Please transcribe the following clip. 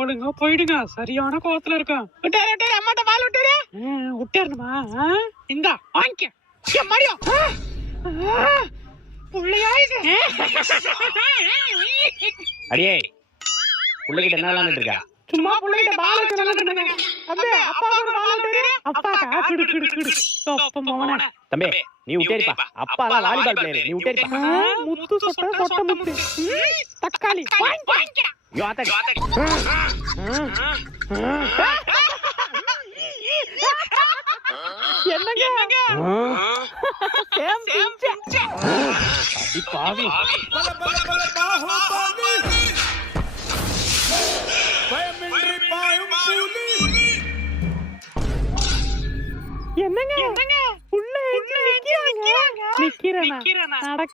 ஓடுங்க போயிடுங்க, சரியான கோவத்துல இருக்கான். அம்மாட்ட பால் விட்டாரு விட்டாருமா. இந்தா வாங்கிக்க மரியா. அடியே புள்ளைகிட்ட என்ன விளையாண்டுட்டு இருக்கா? சும்மா புள்ளைகிட்ட பால் வச்சு விளையாண்டுட்டு இருக்கேன். தம்பி அப்பா கூட பால் விட்டாரு. அப்பா கிடு கிடு கிடு. அப்பா மவனே. தம்பி நீ விட்டேரிப்பா. அப்பா தான் வாலிபால் பிளேயர், நீ விட்டேரிப்பா. முத்து சொட்ட முத்து. தக்காளி வாங்கிக்க. யோ ஆத்தாடி. என்னங்க சேம் பிஞ்ச. அடி பாவி. என்னங்க உள்ள நிக்கிறேன். நடக்க